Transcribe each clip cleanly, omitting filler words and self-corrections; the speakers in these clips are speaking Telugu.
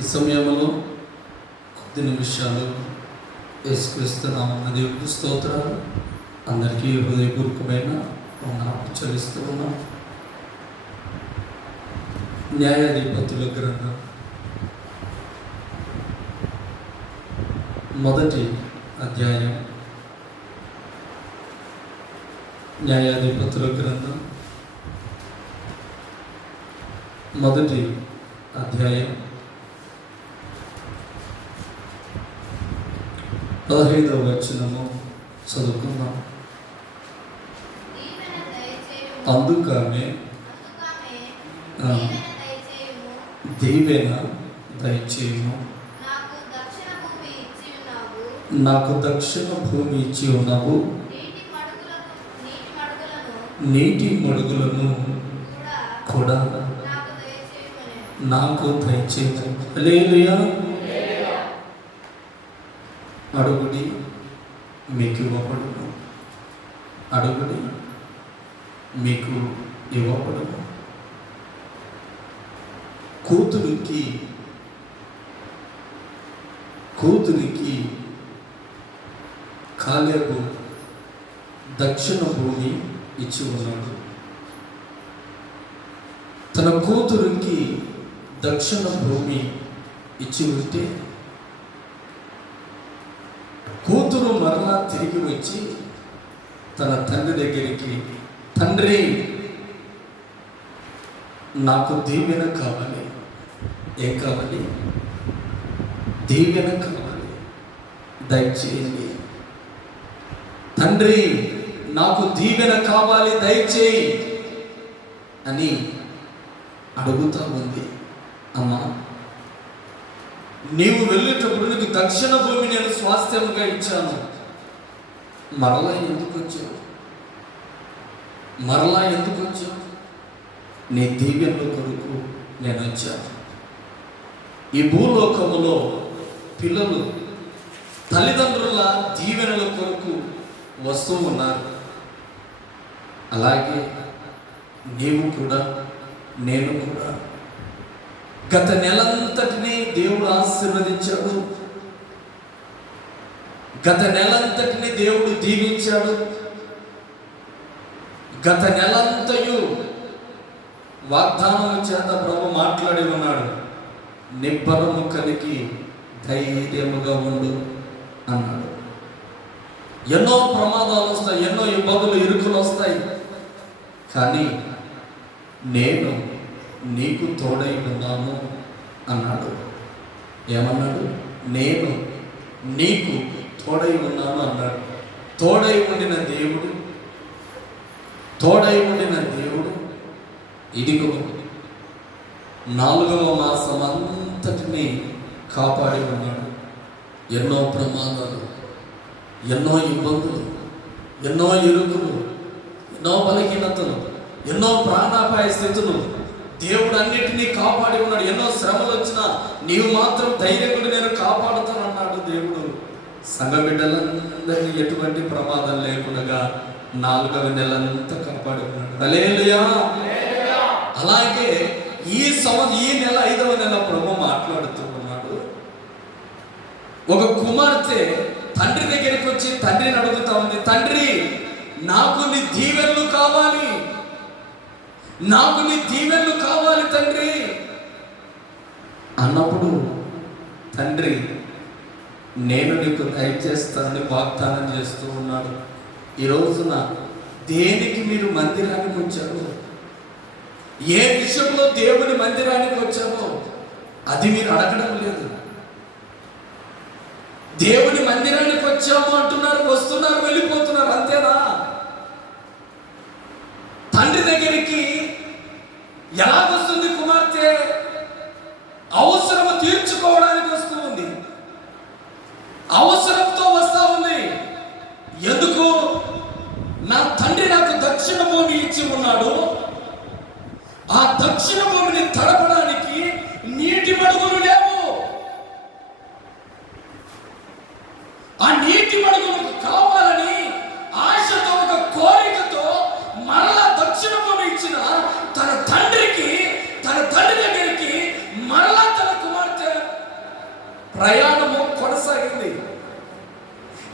ఈ సమయంలో కొద్ది నిమిషాలు యేసుక్రీస్తు నామమున దేవునికి స్తోత్రాలు. అందరికీ హృదయపూర్వకమైన వందనాలు చెల్లిస్తూ ఉన్నాం. న్యాయాధిపతుల గ్రంథం మొదటి అధ్యాయం. న్యాయాధిపతుల గ్రంథం మొదటి అధ్యాయం 15వ వచనము చదువుకుందాం. అందుకనే దీవెన దయచేయము, నాకు దక్షిణ భూమి ఇచ్చి ఉన్నావు, నీటి మడుగులను కూడా నాకు దయచేయము. హల్లెలూయా. అడుగుడి మీకు ఇవ్వబడును, అడుగుడి మీకు ఇవ్వబడును. కూతురికి కాలేబు దక్షిణ భూమి ఇచ్చి ఉన్నాడు. తన కూతురికి దక్షిణ భూమి ఇచ్చి ఉంటే కూతురు మరలా తిరిగి వచ్చి తన తండ్రి దగ్గరికి, తండ్రి నాకు దీవెన కావాలి. ఏం కావాలి? దీవెన కావాలి, దయచేయండి. తండ్రి నాకు దీవెన కావాలి, దయచేయి అని అడుగుతా ఉంది. అమ్మా, నీవు వెళ్ళేటప్పుడు నీకు దక్షిణ భూమి నేను స్వాస్థ్యంగా ఇచ్చాను, మరలా ఎందుకు వచ్చావు? మరలా ఎందుకు వచ్చావు? నీ దీవెనల కొరకు నేను వచ్చాను. ఈ భూలోకములో పిల్లలు తల్లిదండ్రుల దీవెనల కొరకు వస్తూ ఉన్నారు. అలాగే నీవు కూడా, నేను కూడా గత నెలంతటినీ దేవుడు ఆశీర్వదించాడు. గత నెలంతటినీ దేవుడు దీవించాడు. గత నెలంతయు వాగ్దానము చేత ప్రభు మాట్లాడి ఉన్నాడు. నిబ్బరము కలిగి ధైర్యముగా ఉండు అన్నాడు. ఎన్నో ప్రమాదాలు వస్తాయి, ఎన్నో ఇబ్బందులు, ఇరుకులు వస్తాయి, కానీ నేను నీకు తోడై ఉన్నాను అన్నాడు. ఏమన్నాడు? నేను నీకు తోడై ఉన్నాను అన్నాడు. తోడై ఉండిన దేవుడు, తోడై ఉండిన దేవుడు ఇదిగో 4వ మాసం అంతటినీ కాపాడి ఉన్నాడు. ఎన్నో ప్రమాదాలు, ఎన్నో ఇబ్బందులు, ఎన్నో ఇరుకులు, ఎన్నో బలహీనతలు, ఎన్నో ప్రాణాపాయ స్థితులు దేవుడు అన్నిటినీ కాపాడి ఉన్నాడు. ఎన్నో శ్రమలు వచ్చినా నీవు మాత్రం ధైర్యంగా నేను కాపాడుతానన్నాడు దేవుడు. సంఘ బిడ్డలందరినీ ఎటువంటి ప్రమాదం లేకుండా 4వ నెలంతా కాపాడి ఉన్నాడు. హల్లెలూయా. అలాగే ఈ నెల 5వ నెల ప్రభు మాట్లాడుతూ ఉన్నాడు. ఒక కుమార్తె తండ్రి దగ్గరికి వచ్చి తండ్రిని అడుగుతా ఉంది, తండ్రి నాకు నీ దీవెనలు కావాలి, నాకు నీ దీవెనలు కావాలి తండ్రి అన్నప్పుడు తండ్రి నేను నీకు దయచేస్తానని వాగ్దానం చేస్తూ ఉన్నాడు. ఈ రోజున దేనికి మీరు మందిరానికి వచ్చారో, ఏ విషయంలో దేవుని మందిరానికి వచ్చారో అది మీరు అడగడం లేదు. దేవుని మందిరానికి వచ్చాము అంటున్నారు, వస్తున్నారు, వెళ్ళిపోతున్నారు, అంతేనా? తండ్రి దగ్గరికి ఎలా వస్తుంది కుమార్తె? అవసరము తీర్చుకోవడానికి వస్తూ ఉంది, అవసరంతో వస్తూ ఉంది. ఎందుకు? నా తండ్రి నాకు దక్షిణ భూమి ఇచ్చి ఉన్నాడు, ఆ దక్షిణ భూమిని తడపడానికి నీటి మడుగులు లేవు. ఆ నీటి మడుగులకు కావాలని ఆశతో, ఒక కోరికతో మరలా దక్షిణ భూమి ఇచ్చిన తన తండ్రికి, తన తండ్రి దగ్గరికి ప్రయాణము కొనసాగింది.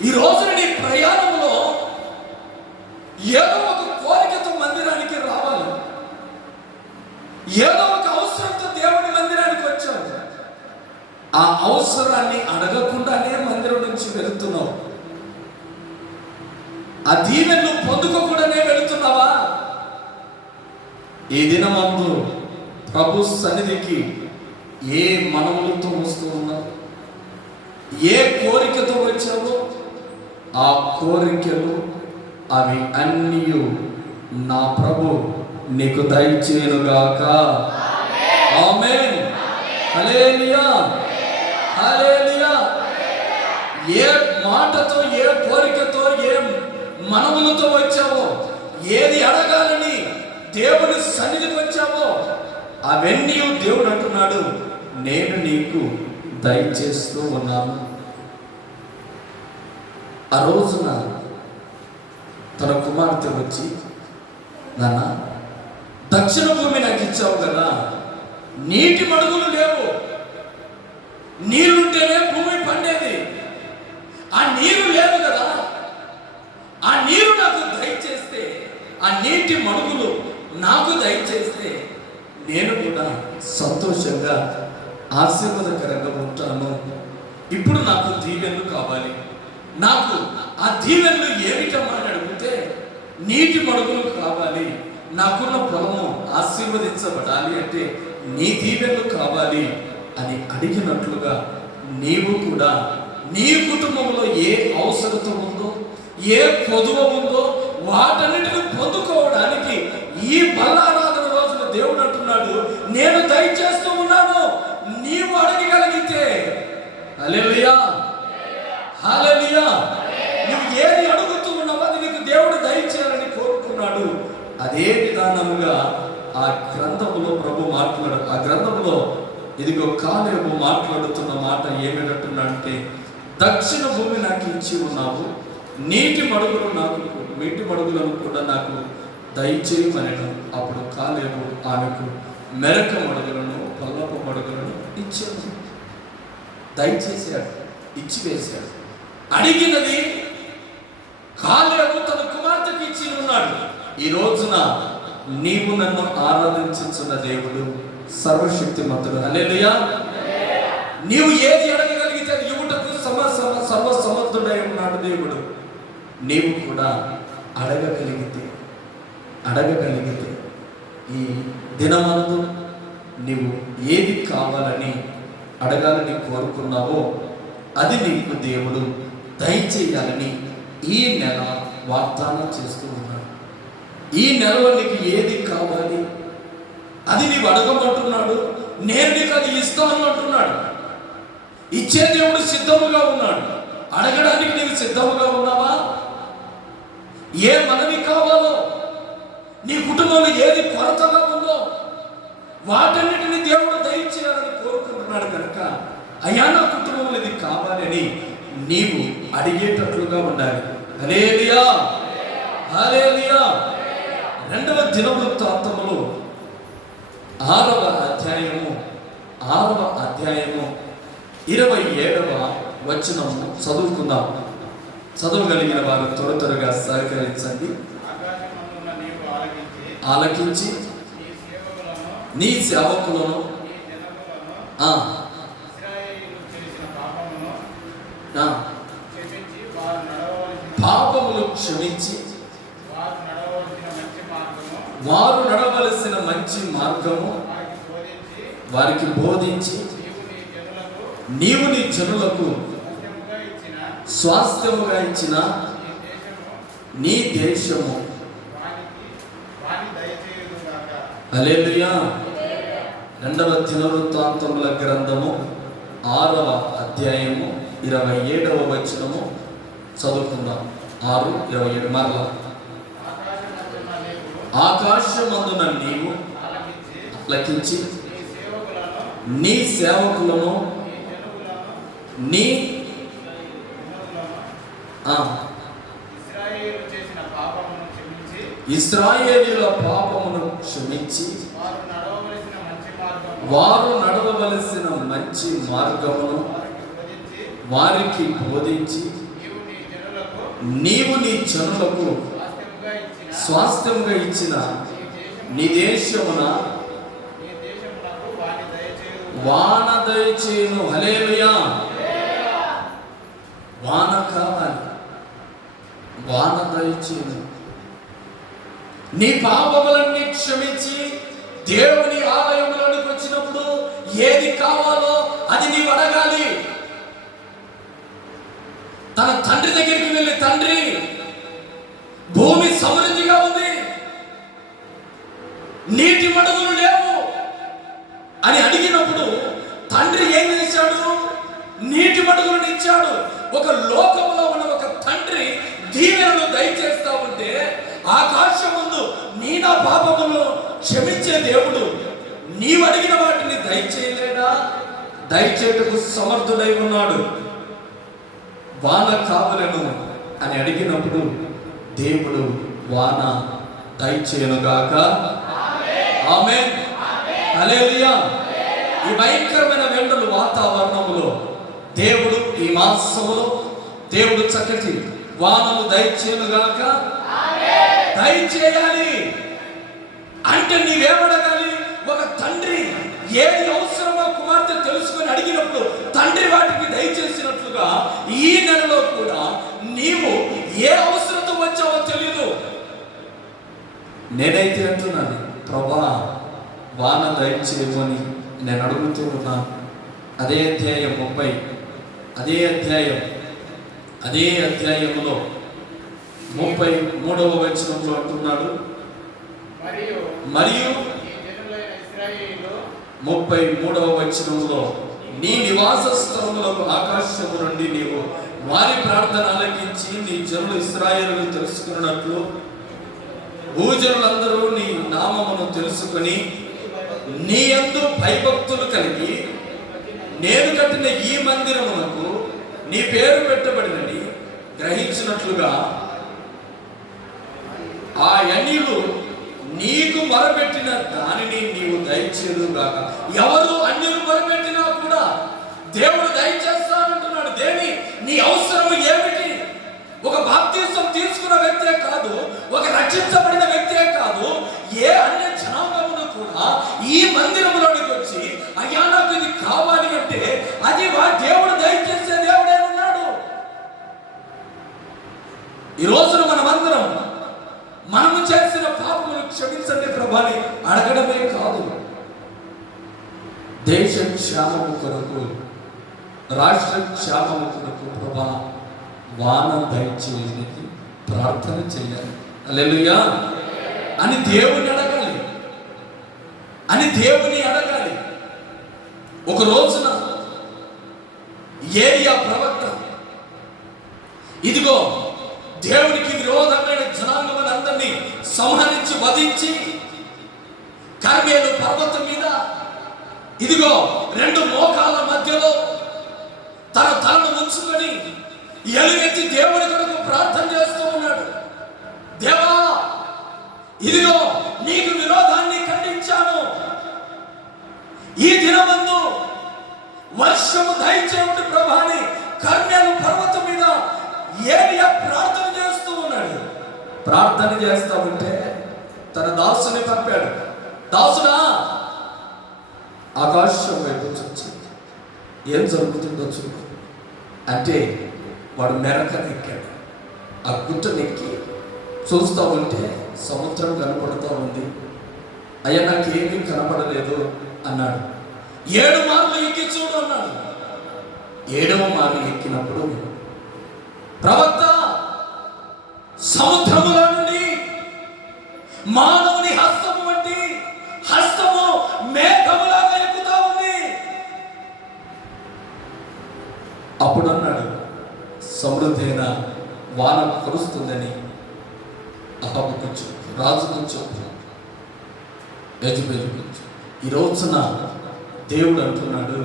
ఈ రోజున నీ ప్రయాణంలో ఏదో ఒక కోరికతో మందిరానికి రావాలి, ఏదో ఒక అవసరంతో దేవుని మందిరానికి వచ్చావు. ఆ అవసరాన్ని అడగకుండానే మందిరం నుంచి వెళుతున్నావు. ఆ దీవెనలు పొందుకోకుండానే వెళుతున్నావా? ఈ దినమందు ప్రభు సన్నిధికి ఏ మనవులతో వస్తూ ఉన్నావు, ఏ కోరికతో వచ్చావో ఆ కోరికలు అవి అన్నీ నా ప్రభు నీకు దయచేయునుగాక. ఆమేన్. హల్లెలూయా, హల్లెలూయా. ఏ మాటతో, ఏ కోరికతో, ఏ మనవులతో వచ్చావో, ఏది అడగాలని దేవుని సన్నిధికి వచ్చావో అవన్నీ దేవుడు అంటున్నాడు, నేను నీకు దయచేస్తూ ఉన్నాను. ఆ రోజున తన కుమార్తె వచ్చి, నాన్న దక్షిణ భూమి నాకు ఇచ్చావు కదా, నీటి మడుగులు లేవు, నీళ్ళుంటేనే భూమి పండేది, ఆ నీరు లేదు కదా, ఆ నీరు నాకు దయచేస్తే, ఆ నీటి మడుగులు నాకు దయచేస్తే నేను కూడా సంతోషంగా ఆశీర్వాదకరంగా ఉంటాను. ఇప్పుడు నాకు దీవెనలు కావాలి, నాకు ఆ దీవెనలు ఏమిటమ్మా అని అడిగితే నీటి మడుగులు కావాలి, నాకున్న పొలము ఆశీర్వదించబడాలి అంటే నీ దీవెనలు కావాలి అని అడిగినట్లుగా నీవు కూడా నీ కుటుంబంలో ఏ అవసరత ఉందో, ఏ కొదువ ఉందో వాటన్నిటిని పొందుకోవడానికి ఈ బలారాధన రోజున దేవుడు అంటున్నాడు, నేను దయచేస్తూ ఉన్నాను, నీవు అడగగలిగితే. హల్లెలూయా, హల్లెలూయా. నువ్వు ఏది అడుగుతూ ఉన్నావో అది నీకు దేవుడు దయచేయాలని కోరుకున్నాడు. అదే విధానముగా ఆ గ్రంథములో ప్రభు మాట్లాడు, ఆ గ్రంథంలో ఇదిగో కాలేబు మాట్లాడుతున్న మాట ఏమిటంటే, దక్షిణ భూమి నాకు ఇచ్చి ఉన్నావు, నీటి మడుగులను కూడా నాకు దయచేయమనను. అప్పుడు కాలేబు ఆమెకు మెరక మడుగులను, పల్లపు మడుగులను ఇచ్చాడు, దయచేశాడు, ఇచ్చివేశాడు. అడిగినది కాలేబు తన కుమార్తెకి ఇచ్చి ఉన్నాడు. ఈ రోజున నీవు నన్ను ఆరాధించుచున్న దేవుడు సర్వశక్తిమంతుడు. హల్లెలూయా. నీవు ఏది అడగగలిగితే యువటకు సర్వసమర్థుడై ఉన్నాడు దేవుడు. నీవు కూడా అడగగలిగితే ఈ దినమందు నీవు ఏది కావాలని అడగాలని కోరుకున్నావో అది నీకు దేవుడు దయచేయాలని ఈ నెల వాగ్దానం చేస్తూ ఉన్నాడు. ఈ నెలలో నీకు ఏది కావాలి అది నీవు అడగమంటున్నాడు, నేను నీకు అది ఇస్తాను అంటున్నాడు. ఇచ్చే దేవుడు సిద్ధముగా ఉన్నాడు. అడగడానికి నీవు సిద్ధముగా ఉన్నావా? ఏ మనవి కావాలో, నీ కుటుంబంలో ఏది కొరతగా ఉందో వాటన్నిటిని దేవుడు దయచేయాలని కోరుకుంటున్నాడు కనుక, అయ్యా నా కుటుంబంలో ఇది కావాలని నీవు అడిగేటట్లుగా ఉండాలి. హల్లెలూయా, హల్లెలూయా. 2వ దినవృత్తాంతములు 6వ అధ్యాయము 27వ వచనము చదువుకుందాం. చదవగలిగిన వారు త్వరగా సహకరించండి. ఆలకించి నీ సేవకులను పాపములు క్షమించి వారు నడవలసిన మంచి మార్గము వారికి బోధించి నీవు నీ జనులకు స్వాస్థ్యముగా ఇచ్చిన నీ దేశము. హల్లెలూయా. 2వ దినవృత్తాంతముల గ్రంథము 6వ అధ్యాయము 27వ వచనము చదువుకుందాం. 6:27 మరలా. ఆకాశమందున నీవు లకించి నీ సేవకులను నీ ఇశ్రాయేలీయుల పాపమును క్షమించి వారు నడవవలసిన మంచి మార్గమును వారికి బోధించి నీవు నీ జనులకు స్వాస్థ్యముగా ఇచ్చిన నీ దేశమున వాన దయచేయును. హల్లెలూయా. వాన కావాలి, వాన దయచేయును. నీ పాపములన్నీ క్షమించి దేవుని ఆలయంలోనికి వచ్చినప్పుడు ఏది కావాలో అది నీవు అడగాలి. తన తండ్రి దగ్గరికి వెళ్ళి, తండ్రి భూమి సమృద్ధిగా ఉంది, నీటి మడుగులు లేవు అని అడిగినప్పుడు తండ్రి ఏం చేశాడు? నీటి మడుగులను ఇచ్చాడు. ఒక లోకంలో ఉన్న ఒక తండ్రి దీవెనలు దయచేస్తా ఉంటే ఆకాశం ముందు నీ నా పాపములను క్షమించే దేవుడు నీవు అడిగిన వాటిని దయచేయలేడా? దయచేటకు సమర్థుడై ఉన్నాడు. వాన కావలను అని అడిగినప్పుడు దేవుడు వాన దయచేయనుగాక. ఆమేన్. హల్లెలూయా. ఈ భయంకరమైన వెంటలు వాతావరణంలో దేవుడు ఈ మాసములో దేవుడు చక్కటి వానలు దయచేయనుగాక. దయచేయాలి అంటే నీవేమడగాలి? ఒక తండ్రి ఏది అవసరమో కుమార్తె తెలుసుకొని అడిగినప్పుడు తండ్రి వాటికి దయచేసినట్లుగా ఈ నెలలో కూడా నీవు ఏ అవసరంతో వచ్చావో తెలియదు. నేనైతే అంటున్నాను, ప్రభా వాన దయచేయమని నేను అడుగుతూ ఉన్నాను. అదే అధ్యాయం 30, అదే అధ్యాయంలో 33వ వచనంలో అంటున్నాడు, మరియు 33వ వచనంలో నీ నివాస స్థలములకు ఆకాశము నుండి నీవు వారి ప్రార్థన ఆలకించి నీ జనులు ఇశ్రాయేలును తెలుసుకున్నట్లు భూజనులందరూ నీ నామమును తెలుసుకొని నీ యందు భయభక్తులు కలిగి నేను కట్టిన ఈ మందిరమునకు నీ పేరు పెట్టబడినని గ్రహించినట్లుగా ఆ అన్యులు నీకు మొరపెట్టిన దానిని నీవు దయచేయుగాక. ఎవరు అన్యులు మొరపెట్టినా కూడా దేవుడు దయచేస్తానంటున్నాడు. దేని నీ అవసరం ఏమిటి? ఒక బాప్తిసం తీసుకున్న వ్యక్తే కాదు, ఒక రక్షించబడిన వ్యక్తే కాదు, ఏ అన్య జనాంగమును కూడా ఈ మందిరంలోనికి వచ్చి అయ్యా నాకు ఇది కావాలి అంటే అది దేవుడు దయచేసే దేవుడే ఉన్నాడు. ఈ రోజున మనమందరం మనము చేసిన పాపములు క్షమించండి ప్రభాని అడగడమే కాదు, దేశ క్షేమము కొరకు, రాష్ట్ర క్షేమము కొరకు ప్రభా వాన దయచేయడానికి ప్రార్థన చేయాలి. హల్లెలూయా అని దేవుని అడగాలి. ఒక రోజున ఏలియా ప్రవక్త ఇదిగో దేవునికి విరోధమైన జనాంగములను అందరినీ సంహరించి వధించి కర్మేలు పర్వతం మీద ఇదిగో 2 మోకాళ్ళ మధ్యలో తన తలను ఉంచుకొని ఎలుగెత్తి దేవుని కొరకు ప్రార్థన చేస్తూ ఉన్నాడు. దేవా ఇదిగో నీకు విరోధాన్ని ఖండించాను, ఈ దినమందు వర్షము దయచేయుడి ప్రభాని కర్మేలు పర్వతం మీద ఏలియా ప్రార్థన చేస్తూ ఉన్నాడు. ప్రార్థన చేస్తా ఉంటే తన దాసుని పంపాడు. దాసుడా ఆకాశం వైపు చూచి ఏం జరుగుతుందో చూడు అంటే వాడు మెరకనెక్కాడు. ఆ గుట్టనెక్కి చూస్తూ ఉంటే సముద్రం కనపడుతూ ఉంది. అయ్యా నాకేమీ కనపడలేదు అన్నాడు. 7 మార్లు ఎక్కి చూడు అన్నాడు. 7వ మార్లు ఎక్కినప్పుడు ప్రవక్త సముద్రముల నుండి మానవుని హస్తము వంటి హస్తము మేఘములాగా ఎక్కుతా ఉంది. అప్పుడు అన్నాడు, సమృద్ధైన వాన కురుస్తుందని అహబుకు చెప్పు, రాజుకు చెప్పు, యెజెబెలుకు చెప్పు. ఈ రోజున దేవుడు అంటున్నాడు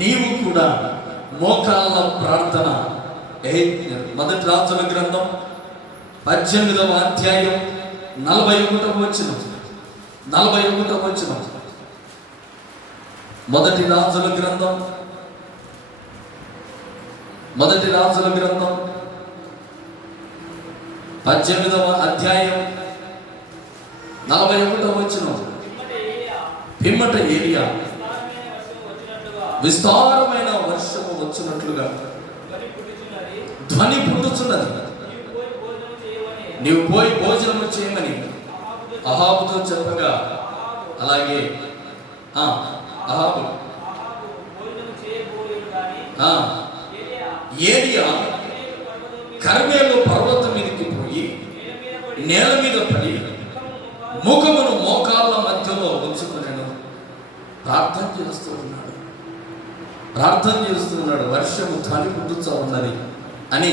నీవు కూడా మోకాళ్ళ ప్రార్థన. మొదటి రాజుల గ్రంథం 18వ అధ్యాయం 41వ వచనం. మొదటి రాజుల గ్రంథం మొదటి రాజుల గ్రంథం 18వ అధ్యాయం 41వ వచనం. పిమ్మట ఏలియా విస్తారమైన వర్షము వచ్చినట్లుగా ధ్వని పుట్టుచున్నది, నీవు పోయి భోజనము చేయమని అహాబుతో చెప్పగా, అలాగే అహాబు ఏలియా కర్మేలు పర్వతం మీదకి పోయి నేల మీద పడి ముఖమును మోకాళ్ళ మధ్యలో ఉంచుకున్నాడు. ప్రార్థన చేస్తున్నాడు. వర్షము ధ్వని పుట్టుచూ ఉన్నది అని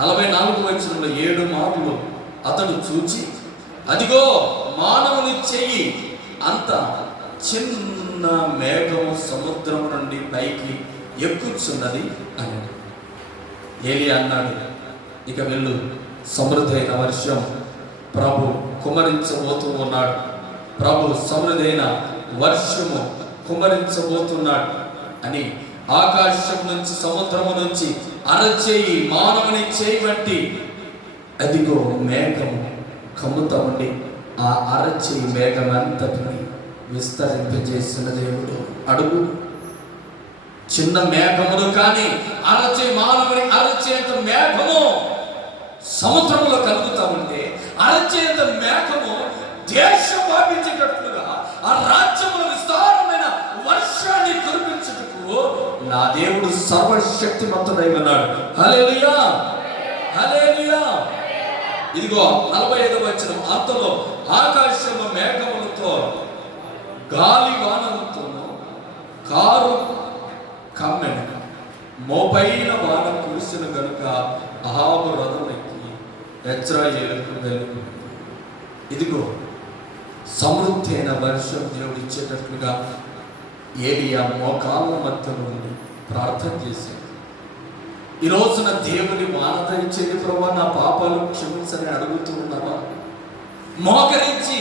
44వ వచనంలో 7 మార్లు అతడు చూచి, అదిగో మానవుని చెయ్యి అంత చిన్న మేఘము సముద్రం నుండి పైకి ఎక్కుచున్నది అని. ఏలియా అన్నాడు, ఇక వెళ్ళు, సమృద్ధైన వర్షం ప్రభు కుమరించబోతూ ఉన్నాడు. ప్రభు సమృద్ధైన వర్షము కుమరించబోతున్నాడు అని ఆకాశం నుంచి సముద్రము నుంచి అరచేయి మానవుని చేయి వంటి అదిగో మేఘము కమ్ముతా ఉండి ఆ అరచేయి మేఘం అంతటిని విస్తరింపజేసిన దేవుడు. అడుగు, చిన్న మేఘములు కానీ మానవుని అరచేంత మేఘము సముద్రంలో కలుగుతా ఉంటే అరచేంత మేఘము దేశం వ్యాపించేటట్లుగా ఆ రాజ్యముల విస్తారమైన వర్షాన్ని కురిపించుటకు నా దేవుడు సర్వశక్తిమంతుడై ఉన్నాడు. హల్లెలూయా, హల్లెలూయా. ఇదిగో 45వ వచనం. అంతలో ఆకాశము మేఘములతో గాలి వానలతోనూ కారు కమ్మెను, మోపైన వాన కురిసిన గనుక అహాబు రథం ఎక్కి యెజ్రెయేలుకు వెళ్ళిపోయింది. ఇదిగో సమృద్ధి అయిన వర్షం దేవుడు ఇచ్చేటట్లుగా ఏలియా మోకాళ్ళ మధ్యలో ఉండి ప్రార్థన చేశాడు. ఈ రోజున దేవుని వాన దయచేది ప్రభువా, నా పాపాలు క్షమించని అడుగుతూ ఉన్నావా? మోకరించి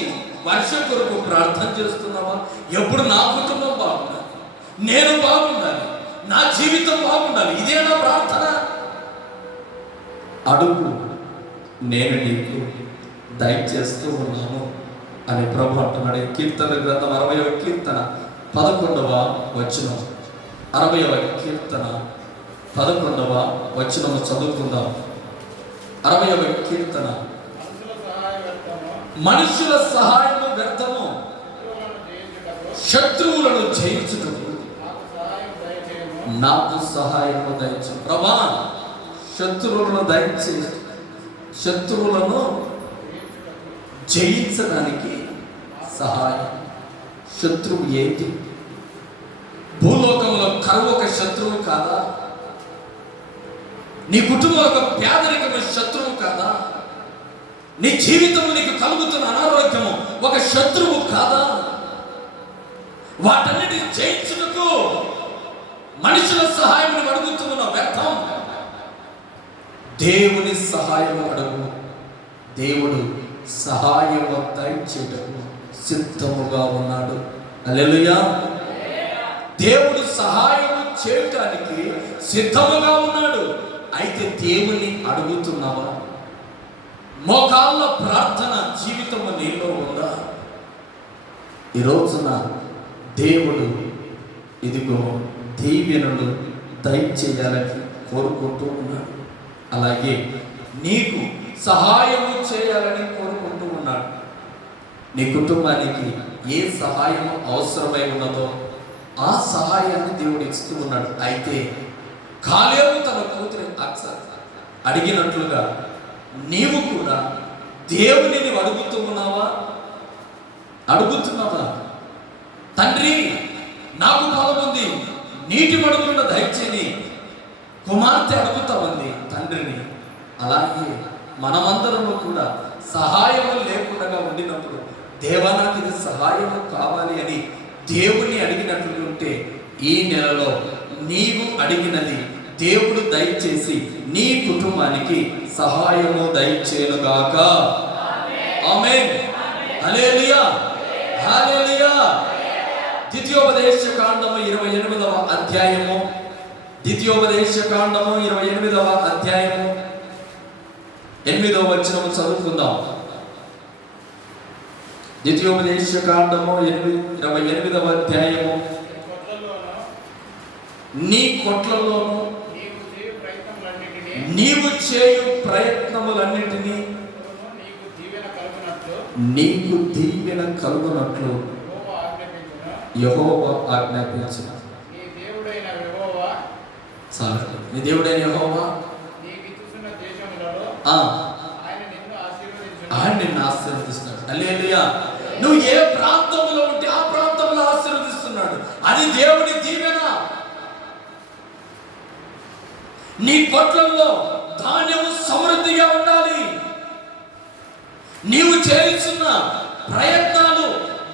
వర్షం కొరకు ప్రార్థన చేస్తున్నావా? ఎప్పుడు నా కుటుంబం బాగుండాలి, నేను బాగుండాలి, నా జీవితం బాగుండాలి, ఇదే నా ప్రార్థన. అడుగు, నేను నీకు దయచేస్తూ ఉన్నాను అని ప్రభు అంటున్నాడు. కీర్తన గ్రంథం 60వ కీర్తన 11వ వచనం. 60వ కీర్తన 11వ వచనం చదువుకుందాం. 60వ కీర్తన. మనుషుల సహాయము వ్యర్థము, శత్రువులను జయించుటకు నాకు సహాయము దయచు. ప్రభా, శత్రువులను జయించడానికి సహాయం. శత్రువు ఏంటి? భూలోకంలో కరువు ఒక శత్రువు కాదా? నీ కుటుంబం ఒక పేదరికమైన శత్రువు కాదా? నీ జీవితంలో నీకు కలుగుతున్న అనారోగ్యము ఒక శత్రువు కాదా? వాటన్నిటిని జయించుటకు మనుషుల సహాయం అడుగుతున్న వ్యర్థం. దేవుని సహాయం అడుగు. దేవుడు సహాయము దయచేటకు సిద్ధముగా ఉన్నాడు. హల్లెలూయా. దేవుడు సహాయం చేయటానికి సిద్ధముగా ఉన్నాడు. అయితే దేవుని అడుగుతున్నావా? మోకాళ్ళ ప్రార్థన జీవితము నీలో ఉందా? ఈ రోజున దేవుడు ఇదిగో దీవెనలు దయచేయాలని కోరుకుంటూ ఉన్నాడు. అలాగే నీకు సహాయము చేయాలని కోరుకుంటూ ఉన్నాడు. నీ కుటుంబానికి ఏ సహాయం అవసరమై ఉన్నదో ఆ సహాయాన్ని దేవుడు ఇస్తూ ఉన్నాడు. అయితే కాలేబు తన కూతురి అక్సా అడిగినట్లుగా నీవు కూడా దేవునిని అడుగుతున్నావా? తండ్రి, నాకు పొలం ఉంది, నీటి మడుగులున్న దయచేని కుమార్తె అడుగుతా ఉంది తండ్రిని. అలాగే మనమందరము కూడా సహాయము లేకుండా ఉండినప్పుడు, దేవా నాకు ఇది సహాయము కావాలి అని దేవుని అడిగినట్లుంటే ఈ నెలలో నీవు అడిగినది దేవుడు దయచేసి నీ కుటుంబానికి సహాయము దయచేయుగాక. ఆమేన్. హల్లెలూయా, హల్లెలూయా. ద్వితీయోపదేశ కాండము 28వ అధ్యాయము ద్వితీయోపదేశ కాండము 28వ అధ్యాయము 8వ వచనము చదువుకుందాం. ద్వితీయోపదేశ కాండము 28వ అధ్యాయము. నీ కొట్లలోను నీవు చేయు ప్రయత్నములన్నిటినీ నీకు దీవెన కలుగునట్లు యెహోవా ఆజ్ఞాపించును. నీ దేవుడైన యెహోవా ఆయన నిన్ను ఆశీర్వదిస్తున్నాడు. హల్లెలూయా. నువ్వు ఏ ప్రాంతంలో ఉంటే ఆ ప్రాంతంలో ఆశీర్వదిస్తున్నాడు. అది దేవుని దీవెన. నీ కొట్లలో ధాన్యము సమృద్ధిగా ఉండాలి. నీవు చేస్తున్న ప్రయత్నాలు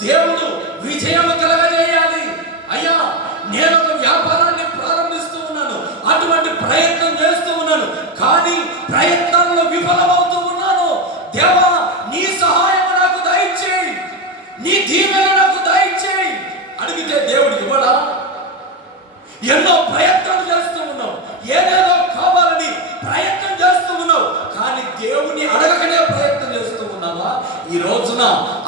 దేవుడు విజయం కలగజేయాలి. అయ్యా, నేను ఒక వ్యాపారాన్ని ప్రారంభిస్తూ ఉన్నాను, అటువంటి ప్రయత్నం చేస్తూ ఉన్నాను, కానీ ప్రయత్నంలో విఫలమవుతూ ఉన్నాను. దేవా, నీ సహాయం నాకు దయచేయి, నీ దీవెన నాకు దయచేయి అడిగితే దేవుడు ఇవ్వడా? ఎన్నో ప్రయత్నాలు చేస్తూ ఉన్నావు, ఏదేదో కావాలని ప్రయత్నం చేస్తూ ఉన్నావు, కానీ దేవుని అడగకనే ప్రయత్నం చేస్తూ ఉన్నావా? ఈ రోజున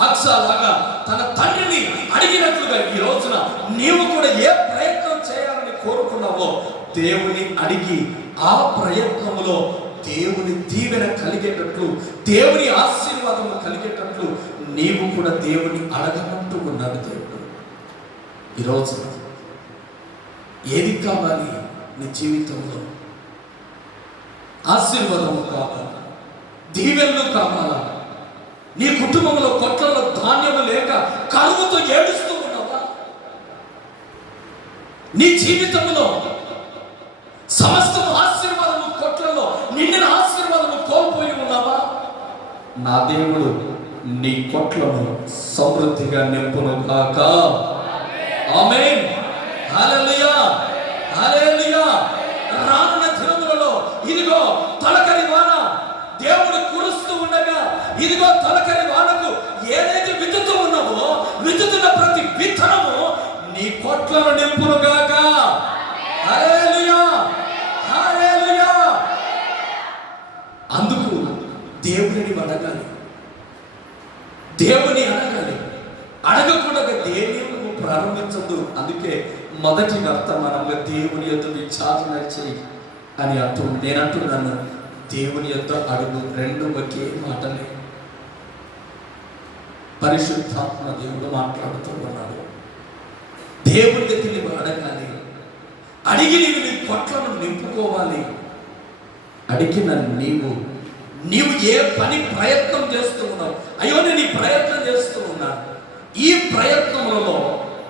అక్సాలాగా తన తండ్రిని అడిగినట్లుగా ఈ రోజున నీవు కూడా ఏ ప్రయత్నం చేయాలని కోరుకున్నావో దేవుని అడిగి ఆ ప్రయత్నంలో దేవుని దీవెన కలిగేటట్లు, దేవుని ఆశీర్వాదం కలిగేటట్లు నీవు కూడా దేవుని అడగమంటూ ఉన్నాడు దేవుడు. ఈరోజు ఏది కావాలి నీ జీవితంలో? ఆశీర్వాదము కావాలా? దీవెనలు కావాలా? నీ కుటుంబంలో కొట్లలో ధాన్యము లేక కరువుతో ఏడుస్తూ ఉన్నావా? నీ జీవితంలో సమస్తము ఆశీర్వాదము కొట్లలో నిండిన ఆశీర్వాదము కోల్పోయి ఉన్నావా? నా దేవుడు నీ కొట్లను సమృద్ధిగా నింపును గాక. ఆమేన్. హల్లెలూయా, హల్లెలూయా. రానున్న దినములలో ఇదిగో తొలకరి వాన దేవుడు కురుస్తూ ఉండగా, ఇదిగో తొలకరి వానకు ఏదైతే విత్తుతూ ఉన్నావో, విత్తుతున్న ప్రతి విత్తనము నీ కొట్లను నింపును గాక. హల్లెలూయా, హల్లెలూయా. అందుకు దేవుని అడగాలి, దేవుని అడగాలి. అడగకుండా దేని నువ్వు ప్రారంభించద్దు. అందుకే మొదటి వర్తమానంలో దేవుని యొద్ద విచారణ చేయి అని నేను అంటున్నాను. దేవుని యొద్ద అడుగు. రెండు ఒకే మాటలే. పరిశుద్ధాత్మ దేవుడు మాట్లాడుతూ ఉన్నాడు. దేవుని దగ్గర నువ్వు అడగాలి. అడిగి నీవు నీ కొట్లను నింపుకోవాలి. అడిగిన నీవు ఏ పని ప్రయత్నం చేస్తూ ఉన్నావు? అయ్యో, నేను ఈ ప్రయత్నం చేస్తూ ఉన్నాను, ఈ ప్రయత్నములలో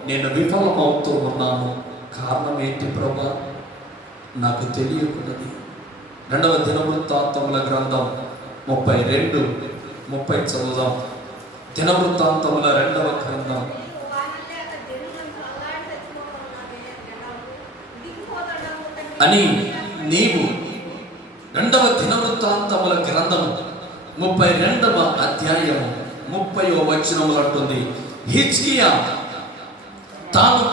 నేను విఫలమవుతూ ఉన్నాను, కారణం ఏంటి ప్రభా? నాకు తెలియకున్నది. 2వ దినవృత్తాంతముల గ్రంథం 32:30 చదువుదాం. దినవృత్తాంతముల 2వ గ్రంథం. అని నీవు 2వ దినవృత్తాంతముల గ్రంథం 32వ అధ్యాయము 30వ వచనములు అంటుంది, హిజ్కియా తాను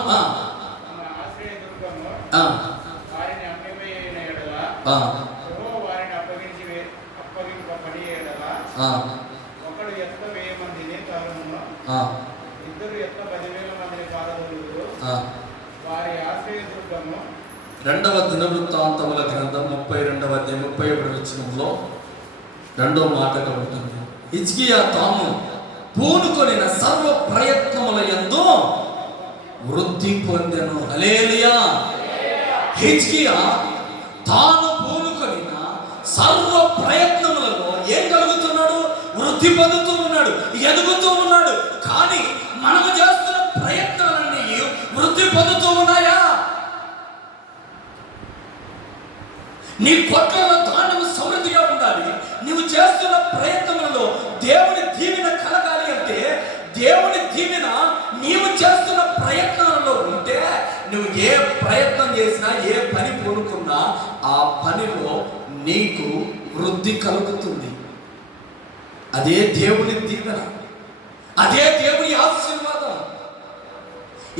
రెండవ దినవృత్తాంతముల గ్రంథం 32వ అధ్యాయం 31వ వచనంలో రెండో మాటగా ఉంటుంది, హిజ్కియా తాను పూనుకొనిన సర్వ ప్రయత్నముల యందు వృద్ధి పొందెను. హల్లెలూయా. హిజ్కియా తాను పూనుకొనిన సర్వ ప్రయత్నములలో ఏం కలుగుతున్నాడు? వృద్ధి పొందుతూ ఉన్నాడు, ఎదుగుతూ ఉన్నాడు. కానీ మనము చేస్తున్న ప్రయత్నాలన్నీ వృద్ధి పొందుతూ ఉన్నాయా? నీ కొట్లలో ధాన్యము సమృద్ధిగా ఉండాలి. నువ్వు చేస్తున్న ప్రయత్నములలో దేవుని దీవెన కలగాలి అంటే, దేవుని దీవెన నీవు చేస్తున్న ప్రయత్నాలలో ఉంటే, నువ్వు ఏ ప్రయత్నం చేసినా, ఏ పని పూనుకున్నా ఆ పనిలో నీకు వృద్ధి కలుగుతుంది. అదే దేవుని దీవెన, అదే దేవుని ఆశీర్వాదం.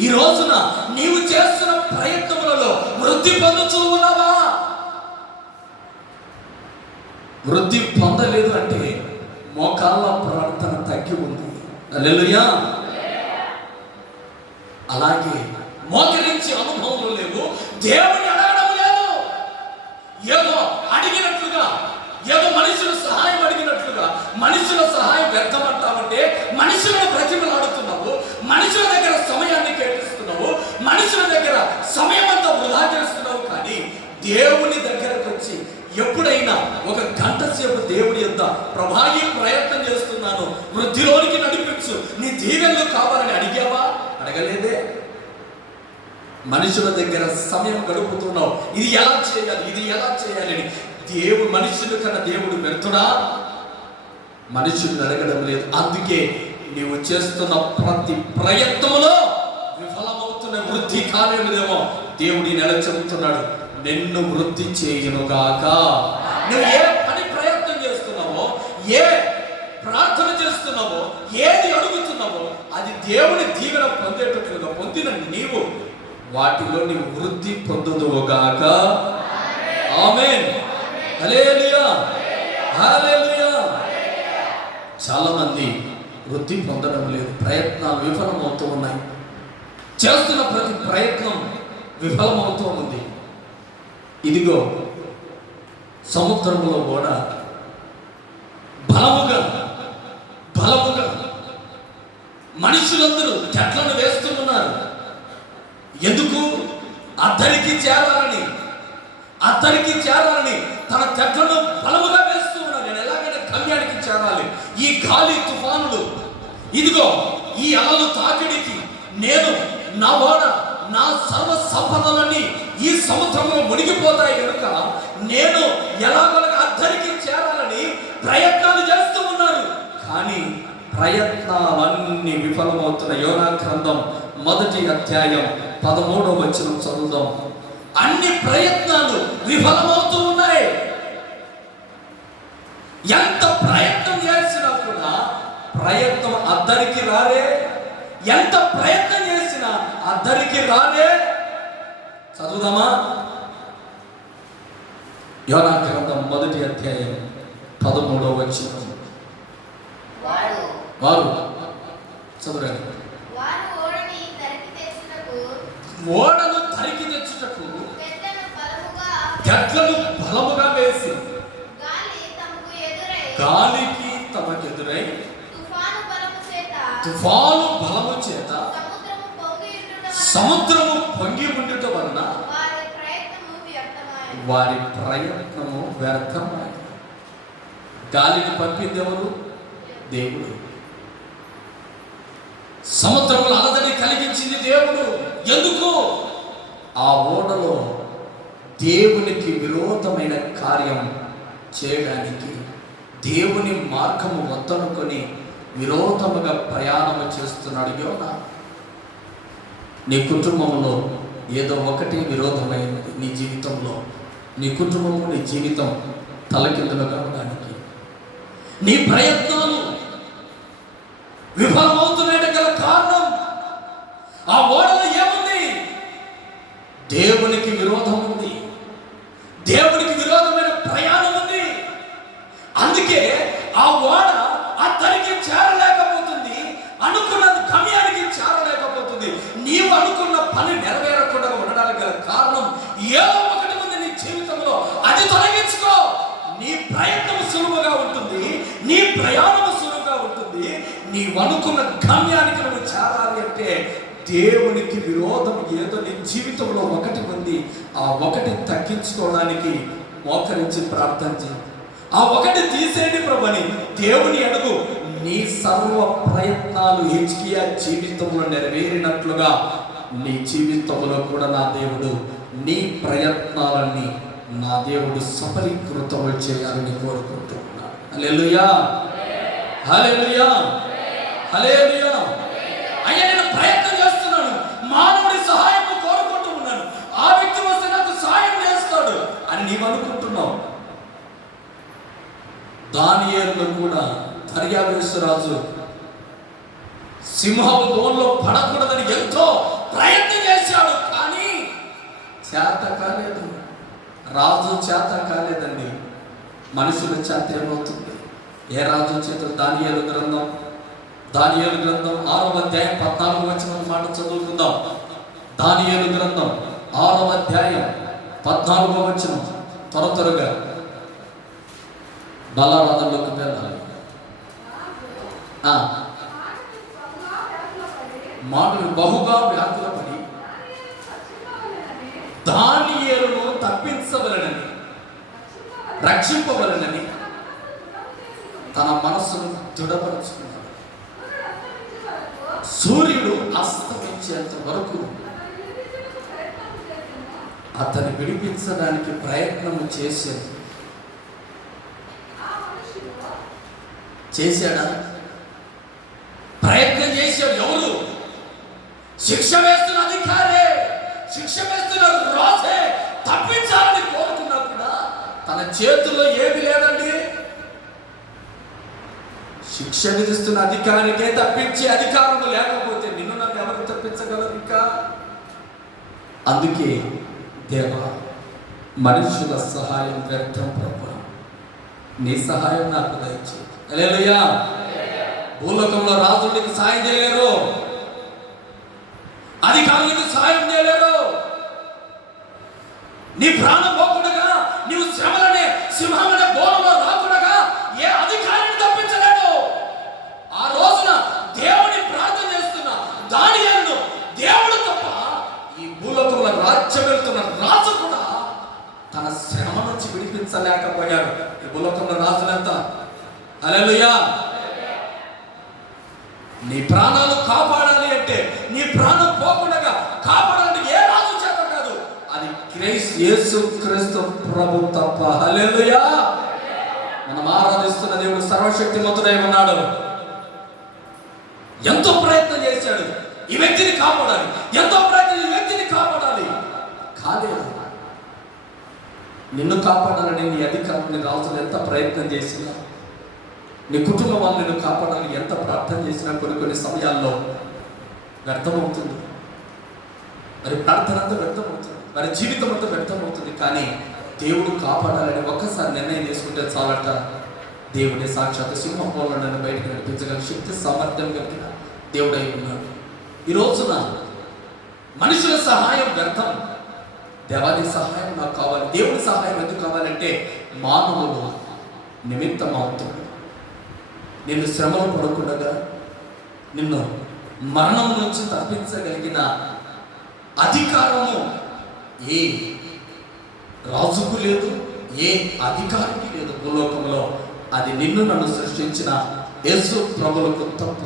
ఈ రోజున నీవు చేస్తున్న ప్రయత్నములలో వృద్ధి వృద్ధి పొందుతూ ఉన్నావా? వృద్ధి పొందలేదు అంటే మోకాళ్ళ ప్రార్థన తగ్గి ఉంది. హల్లెలూయా. అలాగే మోకరించి అనుభవం లేవు, దేవుని అడగడం లేదు. ఏదో అడిగినట్లుగా, ఏదో మనుషుల సహాయం అడిగినట్లుగా, మనుషుల సహాయం వ్యర్థమంటావంటే మనుషులను బ్రతిమలాడుతున్నావు, మనుషుల దగ్గర సమయాన్ని కేటాయిస్తున్నావు, మనుషుల దగ్గర సమయం అంతా వృధా చేస్తున్నావు. కానీ దేవుని దగ్గరకు వచ్చి ఎప్పుడైనా ఒక గంట సేపు దేవుడి యొక్క ప్రభాయి ప్రయత్నం చేస్తున్నాను, వృద్ధిలోనికి నడిపించు, నీ దీవెనలు కావాలని అడిగావా? అడగలేదే. మనుషుల దగ్గర సమయం గడుపుతున్నావు, ఇది ఎలా చేయాలి, ఇది ఎలా చేయాలని. దేవుడు మనుషుల కన్నా దేవుడు పెడుతున్నా, మనుషులు అడగడం లేదు. అందుకే నీవు చేస్తున్న ప్రతి ప్రయత్నంలో విఫలమవుతున్న వృద్ధి కాలేదేమో. దేవుడి నెల చెబుతున్నాడు, నిన్ను వృద్ధి చేయునుగాక. నువ్వు ఏ పని ప్రయత్నం చేస్తున్నావో, ఏ ప్రార్థన చేస్తున్నావో, ఏది అడుగుతున్నావో అది దేవుని దీవెన పొందేటట్లుగా పొందిన నీవు వాటిలో నీవు వృద్ధి పొందుదువుగాక. ఆమేన్. హల్లెలూయా. హల్లెలూయా. చాలా మంది వృద్ధి పొందడం లేదు, ప్రయత్నాలు విఫలమవుతూ ఉన్నాయి. చేస్తున్న ప్రతి ప్రయత్నం విఫలమవుతూ ఉంది. ఇదిగో సముద్రంలో కూడా బలముగా మనుషులందరూ చెట్లను వేస్తూ ఉన్నారు. ఎందుకు? అద్దరికి చేరాలని తన చెట్లను బలముగా వేస్తూ ఉన్నారు. నేను ఎలాగైనా గమ్యానికి చేరాలి. ఈ గాలి తుఫానులు, ఇదిగో ఈ అలలు తాకిడికి నేను నా ఓడ, నా సర్వ సంపదలన్నీ ఈ సముద్రంలో మునిగిపోతాయి కనుక నేను ఎలాగోలాగా అద్దరికి చేరాలని ప్రయత్నాలు చేస్తూ ఉన్నారు. కానీ ప్రయత్నాలన్నీ విఫలమవుతున్న యోనా గ్రంథం 1వ అధ్యాయం 13వ వచనం చదువుదాం. అన్ని ప్రయత్నాలు విఫలమవుతూ ఉన్నాయి. ఎంత ప్రయత్నం చేసినా కూడా ప్రయత్నం అద్దరికి రాలే. ఎంత ప్రయత్నం చేసినా అద్దరికి రాలే. చదువుదామా? యోనా గ్రంథం 1వ అధ్యాయం 13వ వచనం. వారు చదువురండి. ఓడను తరికి తెచ్చుటకు చెట్లను బలముగా వేసి గాలికి తమకెదురై తుఫాను బలము చేత సముద్రము పొంగి ఉండుట వలన వారి ప్రయత్నము వ్యర్థమైంది. గాలిని పంపింది ఎవరు? దేవుడు. సముద్రముల అలజడి కలిగించింది దేవుడు. ఎందుకు? ఆ ఓడలో దేవునికి విరోధమైన కార్యం చేయడానికి, దేవుని మార్గము వద్దనుకొని విరోధముగా ప్రయాణం చేస్తున్నాడు యోనా. నీ కుటుంబంలో ఏదో ఒకటి విరోధమైనది. నీ జీవితంలో, నీ కుటుంబము, నీ జీవితం తలకిందులు కావడానికి, నీ ప్రయత్నాలు విఫలమవుతున్నట్టు గల కారణం ఆ ఓడలో ఏముంది? దేవునికి విరోధం ఉంది. దేవునికి విరోధమైన ప్రయాణం ఉంది. అందుకే ఆ ఓడ అతనికి చేరలేకపోతుంది, అనుకున్న గమ్యానికి చేరలేకపోతుంది. నీవు అనుకున్న పని నెరవేరకుండా ఉండడానికి గల కారణం ఏదో ఒకటి ఉంది నీ జీవితంలో. అది తొలగించుకో. నీ ప్రయత్నం సులువుగా ఉంటుంది, నీ ప్రయాణం సులువుగా ఉంటుంది. నీవు అనుకున్న గమ్యానికి నువ్వు చేరాలి అంటే దేవునికి విరోధం ఏదో నీ జీవితంలో ఒకటి ఉంది. ఆ ఒకటి తగ్గించుకోవడానికి మోకరించి ప్రార్థన చేయి. ఆ ఒకటి తీసేయండి ప్రభుని దేవుని అడుగు. నీ సర్వ ప్రయత్నాలు హిజ్కియా జీవితంలో నెరవేరినట్లుగా నీ జీవితంలో కూడా నా దేవుడు నీ ప్రయత్నాలన్నీ నా దేవుడు సఫలీకృతం చేయాలని కోరుకుంటున్నాను. హల్లెలూయా. హల్లెలూయా. హల్లెలూయా. అయ్యా, నేను ప్రయత్నం చేస్తున్నాను, మానవుడి సహాయం కోరుకుంటూ ఉన్నాను, ఆ వ్యక్తి వస్తే నాకు సహాయం చేస్తాడు అని నీవు అనుకుంటున్నావు. దానియేలును కూడా దర్యావేషు రాజు సింహపు బోన్లో పడకూడదని ఎంతో ప్రయత్నం చేశాడు. కానీ చేత కాలేదు. రాజు చేత కాలేదండి, మనుషుల చేత ఏమవుతుంది? ఏ రాజు చేత? దానియేలు గ్రంథం 6వ అధ్యాయం 14వ వచనం మాట చదువుకుందాం. దానియేలు గ్రంథం 6వ అధ్యాయం 14వ వచనం. త్వరగా బలారాధనలోకి వెళ్ళాలి. మాటలు బహుగా వ్యాకుల పడి దానియేలును తప్పించవలనని, రక్షింపవలనని తన మనస్సును దృఢపరుచుకున్నాడు. సూర్యుడు అస్తమించేంత వరకు అతన్ని విడిపించడానికి ప్రయత్నం చేశాడా? ప్రయత్నం చేశాడు. ఎవరు? శిక్ష వేస్తున్న అధికారే, శిక్ష వేస్తున్న రాజే తప్పించాలని కోరుకున్నా కూడా తన చేతుల్లో ఏమీ లేదండి. శిక్ష విధిస్తున్న అధికారికే తప్పించే అధికారం లేకపోతే నిన్ను నన్ను ఎవరు తప్పించగలరు? ఇంకా అందుకే దేవా, మనుషుల సహాయం వ్యర్థం ప్రభువా, నీ సహాయం నాకు దయచేయి. హల్లెలూయా. భూలోకంలో రాజులు నీకు సాయం చేయలేరు, అధికారులకు సాయం చేయలేరు. నీ ప్రాణం పోకుండా, నీవు శ్రమలనే సింహమనే బోరంలో రాకుండా ఏ అధికారిని తప్పించలేడు. ఆ రోజున దేవుని ప్రార్థన చేస్తున్న దానియేలును దేవుడు తప్ప ఈ భూలోకంలో రాజ్యం వెళ్తున్న రాజు కూడా తన శ్రమ నుంచి విడిపించలేకపోయాడు. ఈ భూలోకంలో రాజులంతా హల్లెలూయా. నీ ప్రాణాలు కాపాడాలి అంటే, నీ ప్రాణం పోకుండా కాపాడాలి ఏ రాజు చేత కాదు, అది యేసు క్రీస్తు ప్రభు తప్ప. హల్లెలూయా. మనం ఆరాధిస్తున్న దేవుడు సర్వశక్తిమంతుడై ఉన్నాడు. ఎంతో ప్రయత్నం చేశాడు ఈ వ్యక్తిని కాపాడాలి, ఎంతో ప్రయత్నం ఈ వ్యక్తిని కాపాడాలి, కాలేదు. నిన్ను కాపాడాలని నీ అధికారుని రాజులు ఎంత ప్రయత్నం చేసినా, నీ కుటుంబం వాళ్ళు నిన్ను కాపాడాలని ఎంత ప్రార్థన చేసినా కొన్ని సమయాల్లో వ్యర్థమవుతుంది. మరి ప్రార్థన అంతా వ్యర్థమవుతుంది, మరి జీవితం అంతా వ్యర్థమవుతుంది. కానీ దేవుడు కాపాడాలని ఒక్కసారి నిర్ణయం చేసుకుంటే చాలట, దేవుడి సాక్షాత్ సింహంలో నన్ను బయటకు నడిపించగల శక్తి సామర్థ్యం కలిగిన దేవుడై ఉన్నాడు. ఈ రోజున మనుషుల సహాయం వ్యర్థం, దేవాది సహాయం నాకు కావాలి. దేవుడి సహాయం ఎందుకు కావాలంటే, మానవులు నిమిత్తం అవుతుంది. నిన్ను శ్రమలు పడకుండా నిన్ను మరణం నుంచి తప్పించగలిగిన అధికారము ఏ రాజుకు లేదు, ఏ అధికారికి లేదు భూలోకంలో. అది నిన్ను నన్ను సృష్టించిన యేసు ప్రభువుకు తప్ప.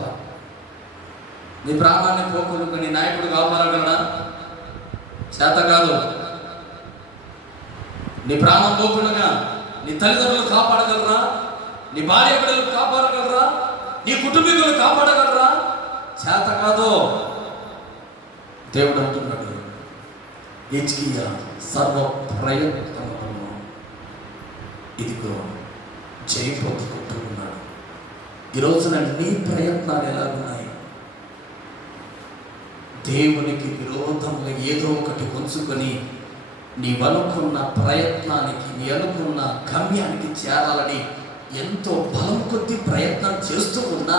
నీ ప్రాణాన్ని పోకుండా నీ నాయకుడు కాపాడగలడా? చేత కాదు. నీ ప్రాణం పోకుండా నీ తల్లిదండ్రులు కాపాడగలరా? నీ భార్య బిడ్డలు కాపాడగలరా? నీ కుటుంబీకులు కాపాడగలరా? చేత కాదు. దేవుడు అంటున్నాడు, హెచ్కియా సర్వ ప్రయత్నము ఇదిగో జయం పొందుకుంటూ ఉన్నాడు. ఈరోజున నీ ప్రయత్నాలు ఎలా ఉన్నాయి? దేవునికి విరోధంగా ఏదో ఒకటి ఉంచుకొని నీవనుకున్న ప్రయత్నానికి, నీ అనుకున్న గమ్యానికి చేరాలని ఎంతో బలం కొద్ది ప్రయత్నం చేస్తూ ఉన్నా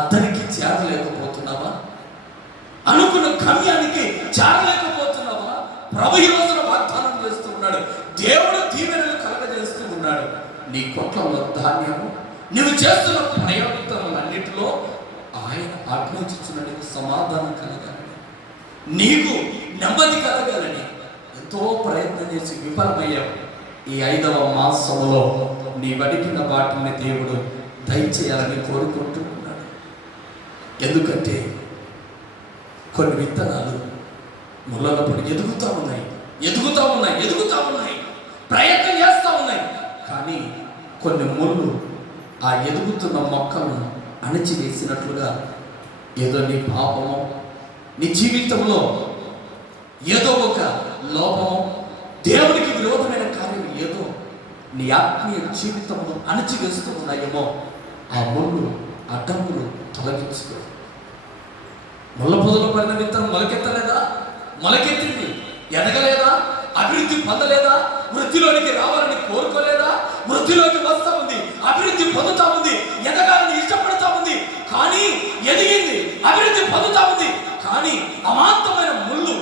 అతనికి చేరలేకపోతున్నావా? అనుకున్న గమ్యానికి చేరలేకపోతున్నావా? ప్రభు ఈ రోజున వాగ్దానం చేస్తూ ఉన్నాడు, దేవుడు దీవెనలు కలగజేస్తూ ఉన్నాడు. నీ కొట్లలో ధాన్యము, నువ్వు చేస్తున్న ప్రయత్నాలన్నిటిలో ఆయన ఆజ్ఞాపించిన నీకు సమాధానం కలగాలని, నీకు నెమ్మది కలగాలని ఎంతో ప్రయత్నం చేసి విఫలమయ్యావు. ఈ 5వ మాసంలో నీ అడిగిన వాటిని దేవుడు దయచేయాలని కోరుకుంటూ ఉన్నాడు. ఎందుకంటే కొన్ని విత్తనాలు ముళ్ళలో పడి ఎదుగుతూ ఉన్నాయి, ప్రయత్నం చేస్తూ ఉన్నాయి. కానీ కొన్ని ముళ్ళు ఆ ఎదుగుతున్న మొక్కలను అణిచివేసినట్లుగా ఏదో నీ పాపము, నీ జీవితంలో ఏదో ఒక లోపము, దేవునికి విరోధమైన కార్యం ఏదో నీ ఆత్మీయ జీవితంలో అణచివేస్తూ ఉన్నాయేమో. ఆ ముళ్ళు, అడ్డములు తొలగించుకో. ముళ్ళ పొదలు పడిన విత్తనం మొలకెత్తలేదా? మొలకెత్తింది, ఎదగలేదా? అభివృద్ధి పొందలేదా? వృద్ధిలోనికి రావాలని కోరుకోలేదా? వృద్ధిలోకి వస్తా ఉంది, అభివృద్ధి పొందుతా ఉంది, ఎదగాలని ఇష్టపడతా ఉంది, కానీ ఎదిగింది, అభివృద్ధి పొందుతా ఉంది, కానీ అమాంతమైన ముళ్ళు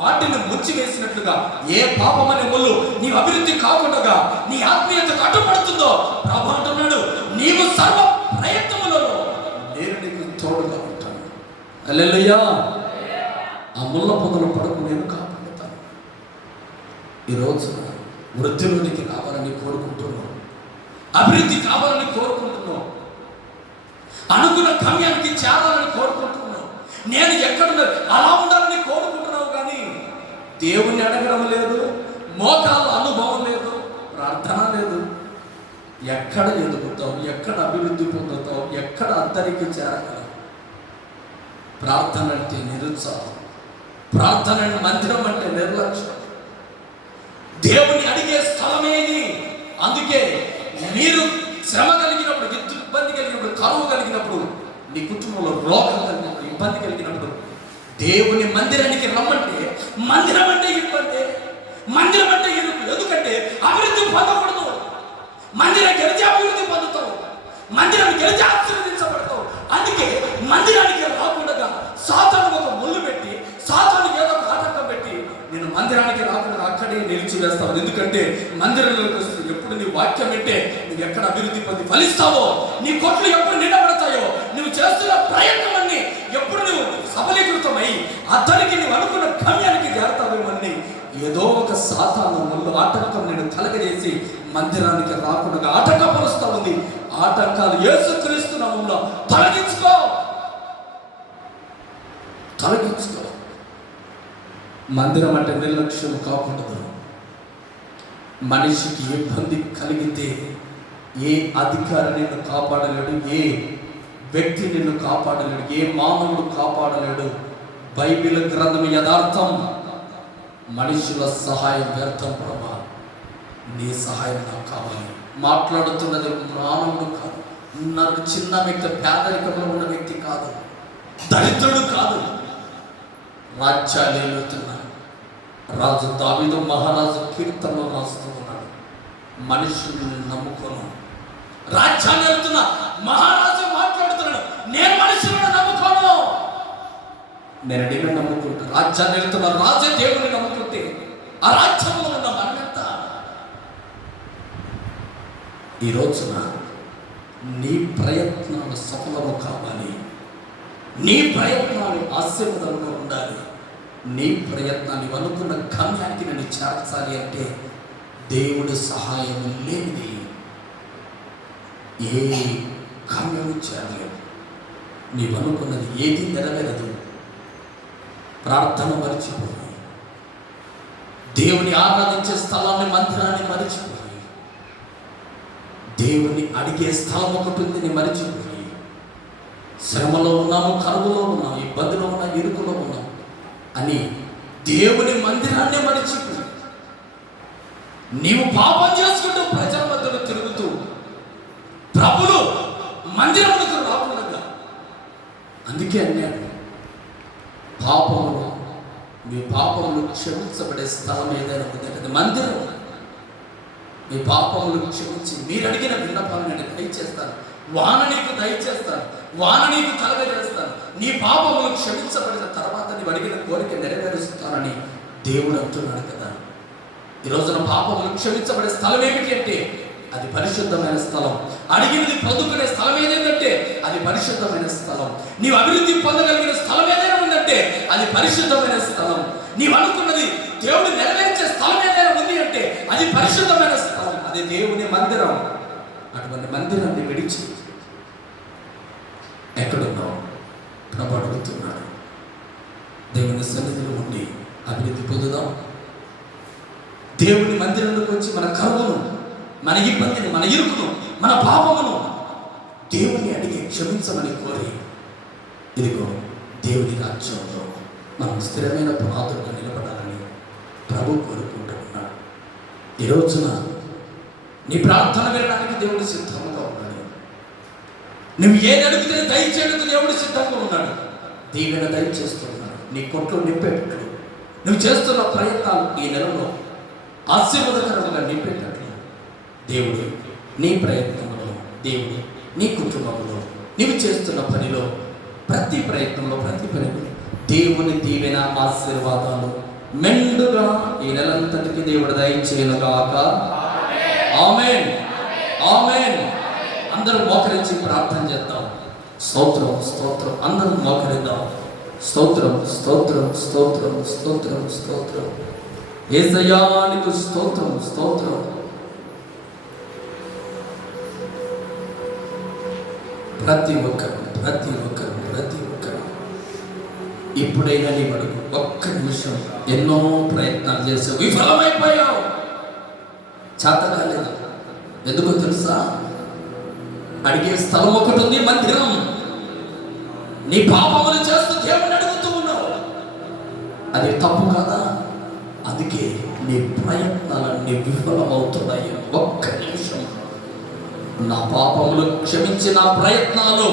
వాటిని ముంచి వేసినట్లుగా ఏ పాపమనే ముళ్ళు నీ అభివృద్ధి కాకుండా నీ ఆత్మీయతకు అడ్డుపడుతుందో ప్రభు అంటున్నాడు, నీవు సర్వ ప్రయత్నములలో నేను నీకు తోడుగా ఉంటాను. హల్లెలూయా. ఆ ముళ్ళ పొదలు పడకు నేను కాపాడుతాను. ఈరోజు వృద్ధిలోనికి రావాలని కోరుకుంటున్నావు, అభివృద్ధి కావాలని కోరుకుంటున్నావు, అనుకున్న గమ్యానికి చేరాలని కోరుకుంటున్నావు, నేను ఎక్కడున్నా అలా ఉండాలని కోరుకుంటున్నావు, కానీ దేవుణ్ణి అడగడం లేదు, మోకాళ్ళ అనుభవం లేదు, ప్రార్థన లేదు. ఎక్కడ ఎదుగుతావు? ఎక్కడ అభివృద్ధి పొందుతావు? ఎక్కడ అద్దరికి చేరగలవు? ప్రార్థన అంటే నిరుత్సాహం, ప్రార్థన మందిరం అంటే నిర్లక్ష్యం, దేవుని అడిగే స్థలమేది. అందుకే మీరు శ్రమ కలిగినప్పుడు, విద్యుత్ ఇబ్బంది కలిగినప్పుడు, కరువు కలిగినప్పుడు, నీ కుటుంబంలో రోగం కలిగినప్పుడు, ఇబ్బంది కలిగినప్పుడు దేవుని మందిరానికి రమ్మంటే, మందిరం అంటే ఇబ్బంది, మందిరం అంటే ఎందుకంటే అభివృద్ధి పొందకూడదు. మందిరం గెలిచి అభివృద్ధి పొందుతావు, మందిరం గెలిచి ఆశీర్వదించబడతావు. అందుకే మందిరానికి రాకుండా సాతాను ఒక ముళ్ళు పెట్టి, సాతాను ఏదో ఒక ఆటంకం పెట్టి నేను మందిరానికి రాకుండా అక్కడే నిలిచివేస్తావు. ఎందుకంటే మందిరంలోకి వస్తే ఎప్పుడు నీ వాక్యం వింటే నువ్వు ఎక్కడ అభివృద్ధి పొంది ఫలిస్తావో, నీ కొట్లు ఎప్పుడు నిండబడతాయో, నువ్వు చేస్తున్న ప్రయత్నం అన్ని ఎప్పుడు నువ్వు సబలీకృతమై అతనికి నువ్వు అనుకున్న గమ్యానికి చేరతావేమని ఏదో ఒక సాతాను ముళ్ళు ఆటంకం నేను కలగజేసి మందిరానికి రాకుండా ఆటంకపరుస్తూ ఉంది. ఆటంకాలు యేసుక్రీస్తు నామములో తొలగించుకో, తొలగించుకో. మందిరం అంటే నిర్లక్ష్యం కాకూడదు. మనిషికి ఇబ్బంది కలిగితే ఏ అధికారి నిన్ను కాపాడలేడు, ఏ వ్యక్తి నిన్ను కాపాడలేడు, ఏ మానవుడు కాపాడలేడు. బైబిల్ గ్రంథం యథార్థం, మనుషుల సహాయం వ్యర్థం. ప్రభా, నీ సహాయం నాకు కావాలి. మాట్లాడుతున్నది మానవుడు కాదు, నాకు చిన్న వ్యక్తి, పేదరికంలో ఉన్న వ్యక్తి కాదు, దరిద్రుడు కాదు, రాజ్యాలు ఏలుతున్నా రాజు దావీదు మహారాజు కీర్తనలు రాస్తూ ఉన్నాడు. మనుషుల్ని నమ్ముకోను, రాజ్యాన్ని వెళ్తున్న మహారాజు మాట్లాడుతున్నాడు, నేను మనుషులను నమ్ముకోను, నేను నిన్ను నమ్ముకుంటా. రాజ్యాన్ని వెళ్తున్న రాజే దేవుని నమ్ముకుంటే ఆ రాజ్యంలో ఉన్న మనమెంత. ఈ రోజున నీ ప్రయత్నాలు సఫలము కావాలి, నీ ప్రయత్నాలు ఆశీర్వాదంలో ఉండాలి. నీ ప్రయత్నాన్ని అనుకున్న గమ్యానికి నేను చేర్చాలి అంటే దేవుడి సహాయం లేనిది ఏ గమ్యము చేరలేదు. నీవు అనుకున్నది ఏది నెరవేరదు. ప్రార్థన మరిచిపోయి, దేవుని ఆరాధించే స్థలాన్ని, మందిరాన్ని మరిచిపోయి, దేవుని అడిగే స్థలం ఒకటి ఉందని మరిచిపోయి, శ్రమలో ఉన్నాము, కరువులో ఉన్నాము, ఇబ్బందిలో ఉన్నాము, ఇరుకులో ఉన్నాము అని దేవుని మందిరాన్ని మరిచిపోయి నీవు పాపం చేసుకుంటూ ప్రజల మధ్యలో తిరుగుతూ ప్రభులు మందిరములకు రాకుండా. అందుకే అన్నాడు, పాపములు, మీ పాపములు క్షమించబడే స్థలం ఏదైనా ఉందంటే మందిరం. మీ పాపములు క్షమించి మీరు అడిగిన విన్నపాలను నేను దయచేస్తాను, వాన నీకు దయచేస్తాను, వాన నీకు కలగజేస్తాను, నీ పాపములు క్షమించబడిన తర్వాత నీవు అడిగిన కోరిక నెరవేరుస్తానని దేవుడు అంటున్నాడు కదా. ఈ రోజున పాపములు క్షమించబడే స్థలం ఏమిటి అంటే అది పరిశుద్ధమైన స్థలం. అడిగినది పొందుకునే స్థలం ఏదైందంటే అది పరిశుద్ధమైన స్థలం. నీవు అభివృద్ధి పొందగలిగిన స్థలం ఏదైనా ఉందంటే అది పరిశుద్ధమైన స్థలం. నీవు అనుకున్నది దేవుడు నెరవేర్చే స్థలం ఏదైనా ఉంది అంటే అది పరిశుద్ధమైన స్థలం, అది దేవుని మందిరం. అటువంటి మందిరాన్ని విడిచి ఎక్కడున్నావు? ప్రభు అడుగుతున్నాడు. దేవుని సన్నిధిలో ఉండి అభివృద్ధి పొందుదాం. దేవుని మందిరంలోకి వచ్చి మన కరువును, మన ఇబ్బందిని, మన ఇరుకును, మన పాపమును దేవుని అడిగి క్షమించమని కోరి, ఇదిగో దేవుని రాజ్యంలో మనం స్థిరమైన పునాదులుగా నిలబడాలని ప్రభు కోరుకుంటూ ఉన్నాడు. ఈ రోజున నీ ప్రార్థన వినడానికి దేవుడు సిద్ధంగా ఉన్నాడు. నువ్వు ఏది అడిగితే దయచేయడానికి దేవుడు సిద్ధంగా ఉన్నాడు. దీవెన దయచేస్తున్నాడు. నీ కొట్లు నింపేటట్లు నువ్వు చేస్తున్న ప్రయత్నాలు ఈ నెలలో ఆశీర్వాదకరంగా నింపేటట్లు దేవుడు నీ ప్రయత్నంలో, దేవుడు నీ కుటుంబంలో, నీవు చేస్తున్న పనిలో, ప్రతి ప్రయత్నంలో, ప్రతి పనిలో దేవుని దీవెన ఆశీర్వాదాలు మెండుగా ఈ నెలంతటికి దేవుడు దయచేయునుగాక. ఆమేన్, ఆమేన్. అందరూ మోకరించి ప్రార్థన చేద్దాం. స్తోత్రం, స్తోత్రం. అందరూ మోకరిద్దాం. స్తోత్రం, స్తోత్రం, స్తోత్రం, స్తోత్రం, స్తోత్రం. యేసయ్యా నీకు స్తోత్రం, స్తోత్రం. ప్రతి ఒక్కరు ఇప్పుడైనా నీ అడుగు. ఒక్క నిమిషం. ఎన్నో ప్రయత్నాలు చేసావు, విఫలమైపోయావు, చేత కాలేదు. ఎందుకో తెలుసా? అడిగే స్థలం ఒకటి ఉంది, మందిరం. నీ పాపములు చేస్తూ దేవుని అడుగుతూ ఉన్నావు, అది తప్పు కాదా? అందుకే నీ ప్రయత్నాలన్నీ విఫలమవుతున్నాయి. ఒక్క నిమిషం. నా పాపములు క్షమించి నా ప్రయత్నాలు